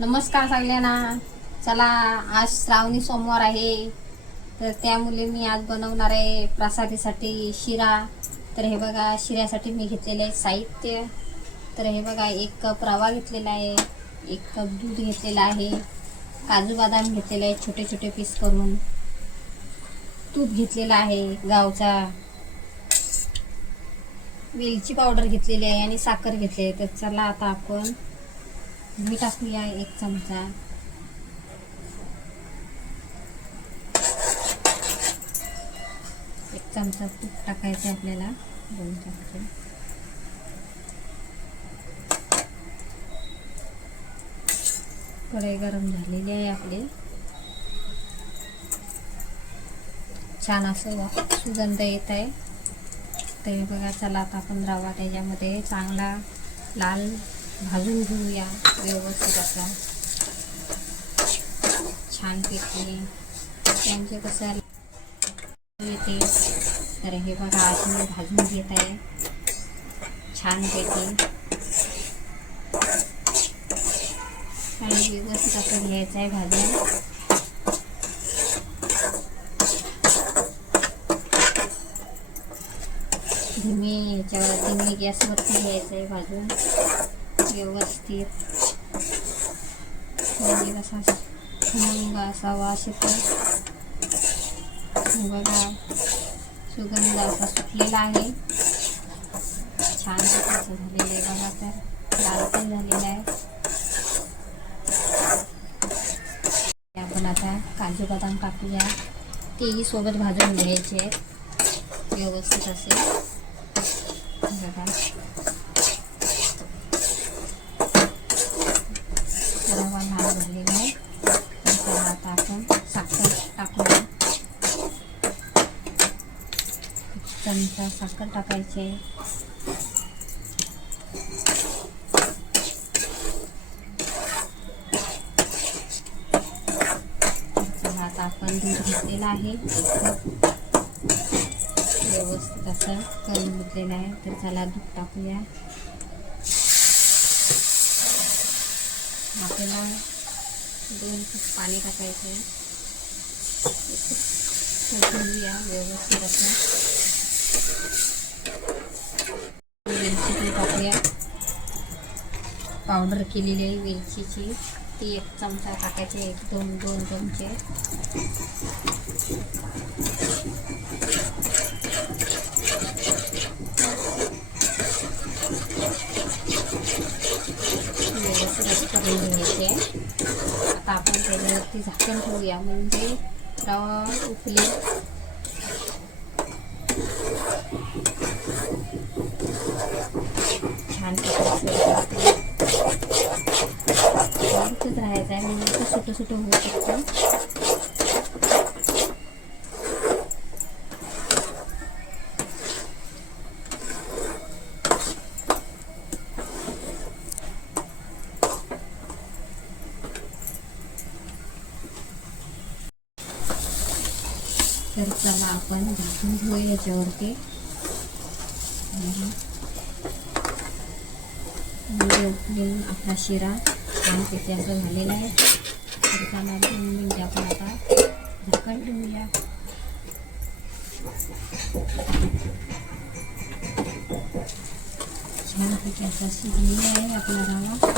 नमस्कार सगळ्यांना. चला आज श्रावणी सोमवार आहे. तर त्यामुळे मी आज बनवणार आहे प्रसादीसाठी शिरा. तर हे बघा शिऱ्यासाठी मी घेतलेले आहे साहित्य. तर हे बघा एक कप रवा घेतलेला आहे एक कप दूध घेतलेलं आहे काजू बदाम घेतलेले आहे छोटे छोटे पीस करून. तूप घेतलेला आहे गावचा. वेलची पावडर घेतलेली आहे आणि साखर घेतली आहे. तर चला आता आपण मी टाकूया एक चमचा एक चमचा तूप टाकायचं आहे आपल्याला दोन चमचे कढई गरम झालेली आहे आपली. छान असं सुगंध येत आहे. तर बघा चला आता आपण रवा त्याच्यामध्ये चांगला लाल भाजून घेऊया व्यवस्थित असा. छान पिकले. त्यांचे कसं येते. तर हे बघा आज मी भाजून घेत आहे. छान पैकी. आणि व्यवस्थित असं घ्यायचं आहे भाजून. धीमे याच्यावर धीमे गॅसवरती घ्यायचं आहे भाजून. व्यवस्थित. म्हणजे कसा खमंग असा वास येतो बघा सुगंध असा सुटलेला आहे. छान झालेलं आहे बघा तर. लाल पण झालेलं आहे. आपण आता काजू बदाम टाकूया तेही सोबत भाजून घ्यायचे. व्यवस्थित असे बघा रवा लाल झालेला आहे तर चला आता आपण साखर टाकूया एक चमचा साखर टाकायची आहे. आता आपण दूध घेतलेलं आहे. व्यवस्थित असं करून घेतलेलं आहे. तर त्याला दूध टाकूया. आपल्याला दोन कप पाणी टाकायचं आहे. व्यवस्थित असं. वेलची पण टाकूया पावडर केलेली आहे वेलचीची. ती एक चमचा टाकायची एक दोन दोन चमचे. व्यवस्थित करून घ्यायचे. आता आपण त्याच्यावरती झाकण ठेवूया. म्हणजे रवा उकली छान प्रकारचं इथंच राहायचं आहे. म्हणजे सुटं सुटं होऊ शकतं. तर चला आपण झाकून घेऊया याच्यावरती. आपला शिरा. छान तिथे असं झालेला आहे तर त्याला दोन मिनिटे आपण आता झाकण ठेवूया छानपैकी असा शिजलेला आहे आपला रवा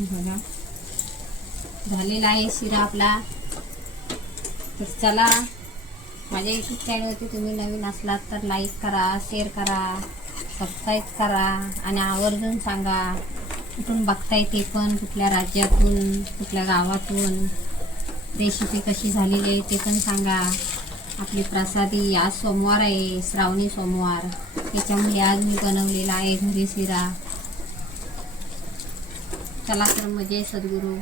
बघा झालेला आहे शिरा आपला. तर चला माझ्या यूट्यूब चॅनलवरती तुम्ही नवीन असलात तर लाईक करा शेअर करा सबस्क्राईब करा आणि आवर्जून सांगा कुठून बघताय ते पण कुठल्या राज्यातून कुठल्या गावातून रेसिपी कशी झालेली आहे ते पण सांगा. आपली प्रसादी आज सोमवार आहे श्रावणी सोमवार. त्याच्यामुळे आज मी बनवलेला आहे घरी शिरा. चला तर मजे सद्गुरू.